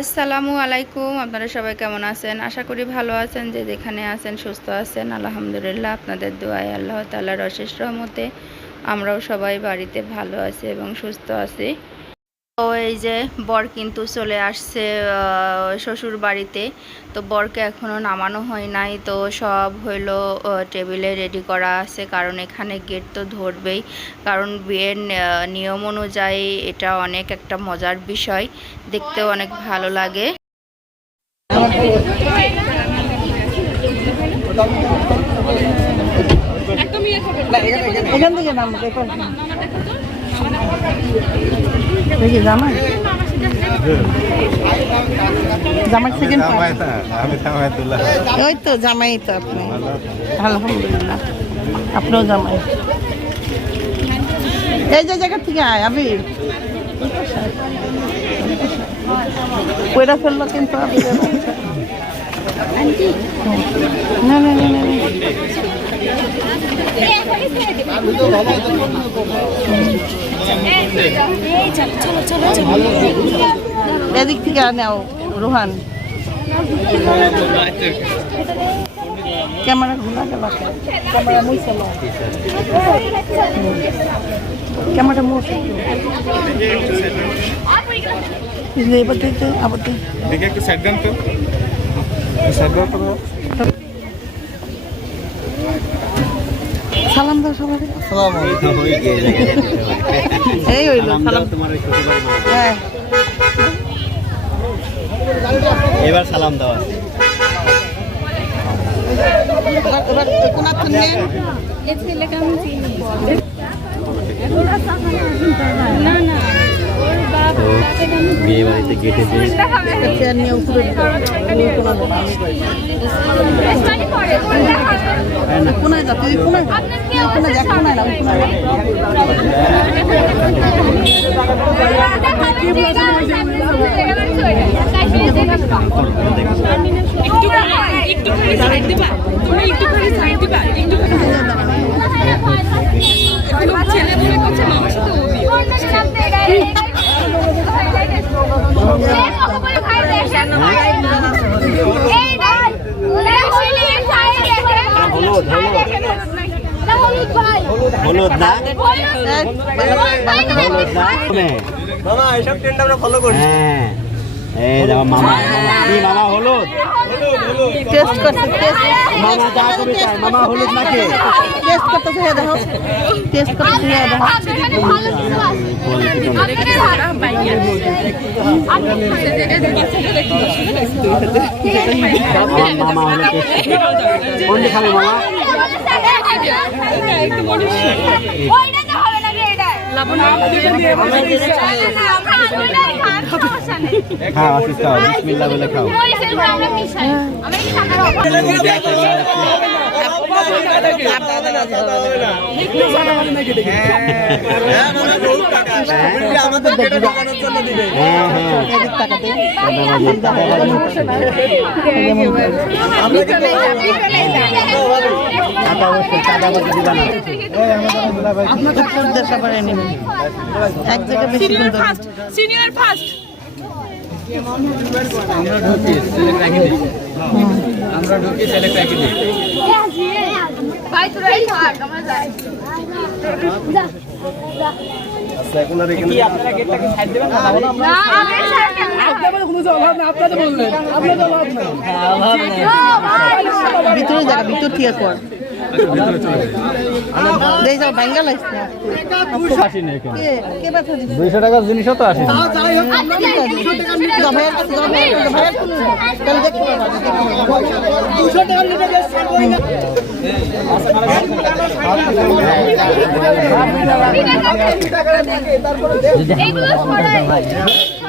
আসসালামু আলাইকুম, আপনারা সবাই কেমন আছেন? আশা করি ভালো আছেন, যে যেখানে আছেন সুস্থ আছেন। আলহামদুলিল্লাহ, আপনাদের দোয়ায় আল্লাহ তাল্লাহর অশেষ রহমতে আমরাও সবাই বাড়িতে ভালো আছি এবং সুস্থ আছি। তো এই যে বর কিন্তু চলে আসছে শ্বশুর বাড়িতে তো বরকে এখনও নামানো হয় নাই, তো সব হইল টেবিলে রেডি করা আছে। কারণ এখানে গেট তো ধরবেই। কারণ বিয়ের নিয়ম অনুযায়ী এটা অনেক একটা মজার বিষয়। দেখতেও অনেক ভালো লাগে। এখান থেকে। দেখি জামাই। জামাই সেকেন্ড আমি ওই তো জামাই তো আপনি। আলহামদুলিল্লাহ। আপনিও জামাই। এই যে জায়গা থেকে আয় আবির। কইরা ফেলল কিন্তু না না না না না। এদিক থেকে নাও রোহান। ক্যামেরা ঘোলা গেল ক্যামেরা নাও ক্যামেরা মুছে এবার দেখতে, আবার একটু দেন তো সালাম দাও সবাই এই হইল সালাম হ্যাঁ এবার সালাম দেওয়া এবার কোন আছেন নিয়ে বিয়ে বাড়িতে গেটে দিয়ে চেয়ার নিয়ে উপরে কোনায় যা তুই কোনায় যা তুই কোনায় যা কোনায় না ওই কোনায় সাইড দিবা তুমি একটুখানি সাইড দিবা একটুখানি একটু ছেলে মনে করছে মামার সাথে ও বিয়ে হলুদ না মামা এইসব ট্রেন্ড আমরা ফলো করি হ্যাঁ এই দেখো মামা কি মামা হলুদ টেস্ট করতে টেস্ট মামা যা কবি তাই মামা হলুদ নাকি টেস্ট করতে হয়ে দেখো। টেস্ট করতে হয়ে দেখো মামা? হলুদ কোনটি খাবে মামা খাও আশিস খাও বিসমিল্লাহ বলে না গেটে ঢোকানোর জন্য দিবে হ্যাঁ হ্যাঁ। এদিক তাকাতে আমরা কিন্তু টাকা অবশ্যই এক জায়গায় বেশি সিনিয়র সুন্দর ফার্স্ট সিনিয়র ফার্স্ট আমরা ঢুকি সেলেক্ট রাখি দিই। ভাই তোরা এই থাক আমরা যাই ভিতরে যা ভিতর ঠিক কর কাছে ভাইয়ের কাছে তাহলে দেখতে পারবা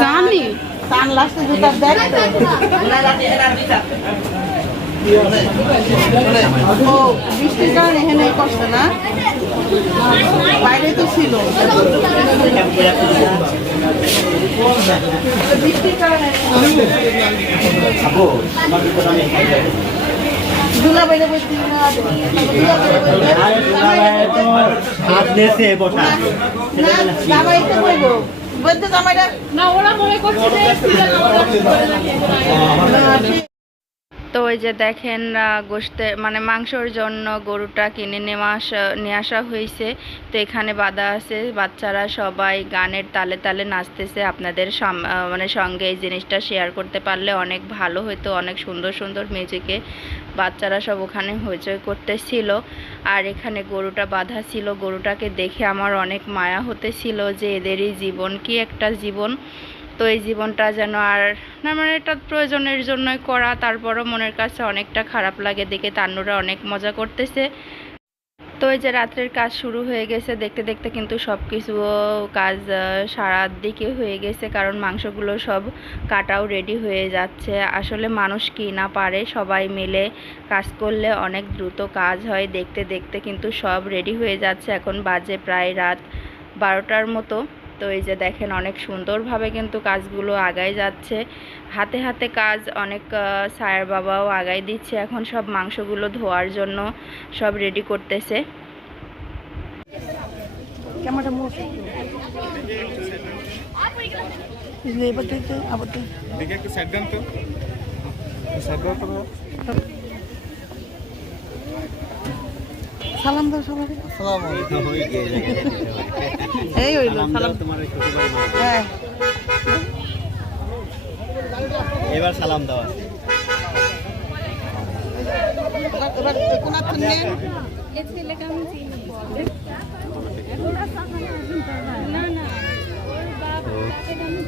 জানি বৃষ্টির কারণে এখানে কষ্ট না বাইরে তো ছিল। না ওরা মনে করছে তো ওই যে দেখেন গোশতে মানে মাংসর জন্য গরুটা কিনে নেওয়া আসা, নিয়ে আসা হয়েছে তো এখানে বাঁধা আছে, বাচ্চারা সবাই গানের তালে তালে নাচতেছে। আপনাদের মানে সঙ্গে এই জিনিসটা শেয়ার করতে পারলে অনেক ভালো হতো অনেক সুন্দর সুন্দর মিউজিকে বাচ্চারা সব ওখানে হইচই করতেছিল। আর এখানে গরুটা বাঁধা ছিল, গরুটাকে দেখে আমার অনেক মায়া হতেছিল যে এদেরই জীবন কি একটা জীবন। তো এই জীবনটা যেন আর না মানে এটা প্রয়োজনের জন্যই করা, তারপরও মনের কাছে অনেকটা খারাপ লাগে দেখে তান্নুরা অনেক মজা করতেছে। তো এই যে রাত্রের কাজ শুরু হয়ে গেছে, দেখতে দেখতে কিন্তু সব কিছু কাজ সারার দিকে হয়ে গেছে, কারণ মাংসগুলো সব কাটাও রেডি হয়ে যাচ্ছে। আসলে মানুষ কি না পারে, সবাই মিলে কাজ করলে অনেক দ্রুত কাজ হয়, দেখতে দেখতে কিন্তু সব রেডি হয়ে যাচ্ছে। এখন বাজে প্রায় রাত বারোটার মতো। তো এই যে দেখেন অনেক সুন্দরভাবে কিন্তু কাজগুলো আগায় যাচ্ছে। হাতে হাতে কাজ অনেক সায়ের বাবাও আগায় দিচ্ছে। এখন সব মাংসগুলো ধোয়ার জন্য সব রেডি করতেছে। সালাম দাও সবাই এই হইল। হ্যাঁ। এবার সালাম দেওয়া এবার কোন আছেন নে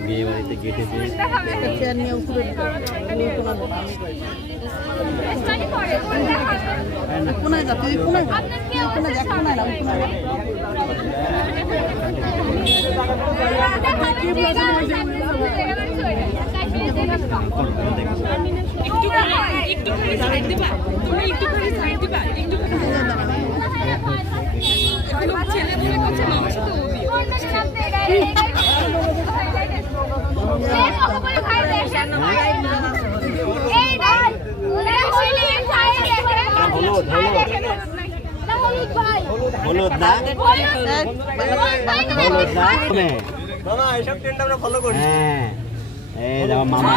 বিয়ে বাড়িতে গেটে দিয়ে একটা চেয়ার নিয়ে উপরে কোনায় যা তুই কোনায় কোনায় যা কোনায় না কোনায় যা। একটুখানি সাইড দিবা তুমি একটুখানি সাইড দিবা একটুখানি একটু ছেলে মনে করছে মামার সাথে ও বিয়ে হলুদ না? হলুদ না? মামা এইসব ট্রেন্ড আমরা ফলো করি। হ্যাঁ। এই দেখো মামা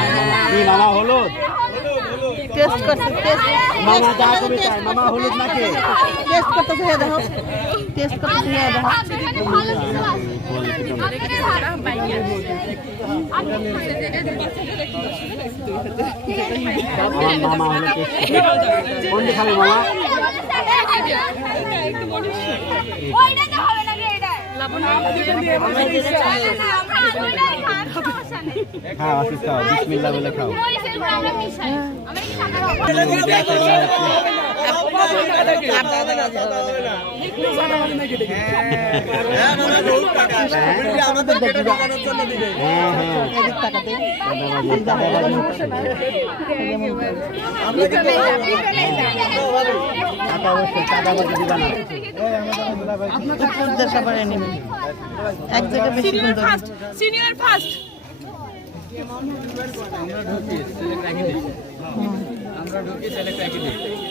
কি মামা হলুদ টেস্ট করতে টেস্ট মামা যা করে চাই মামা হলুদ নাকি? টেস্ট করতেছে হ্যাঁ দেখো টেস্ট করতেছে হ্যাঁ দেখো মামা হলো বলে খাও হ্যাঁ মামা। পেটে ঢোকানোর জন্য দিবে হ্যাঁ হ্যাঁ। এদিক তাকাতে আমরা এক জায়গায় বেশি সিনিয়র ফার্স্ট ভাই তোরাই থাক আমরা যাই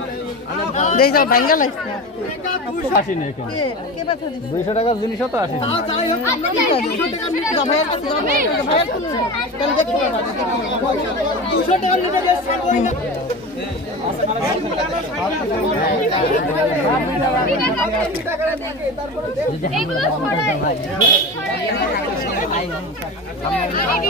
দেখ যাও বেঙ্গাল আসছে আসেনি এখানে। কে কে ব্যথা দিচ্ছে দুইশো টাকার জিনিসও তো আসেনি ঠিক আছে যাও ভাইয়ের কাছে যাও ভাইয়ের কাছে তাহলে দেখতে পারবা দেখতে পারবা দুশো টাকা নিতে এগুলো সরাই আয় হয় ভাই পার্টি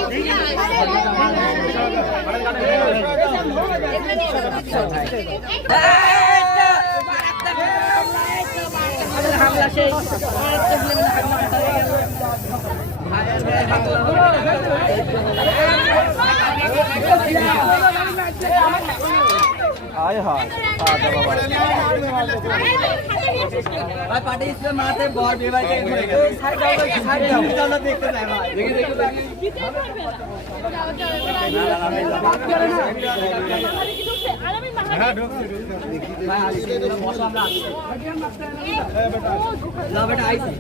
স্কুলের মাঠে বর বিয়ে বাড়ি থেকে ঘুরে গেছে সাইড দাও। ভাই, সাইড না বেটা আইছি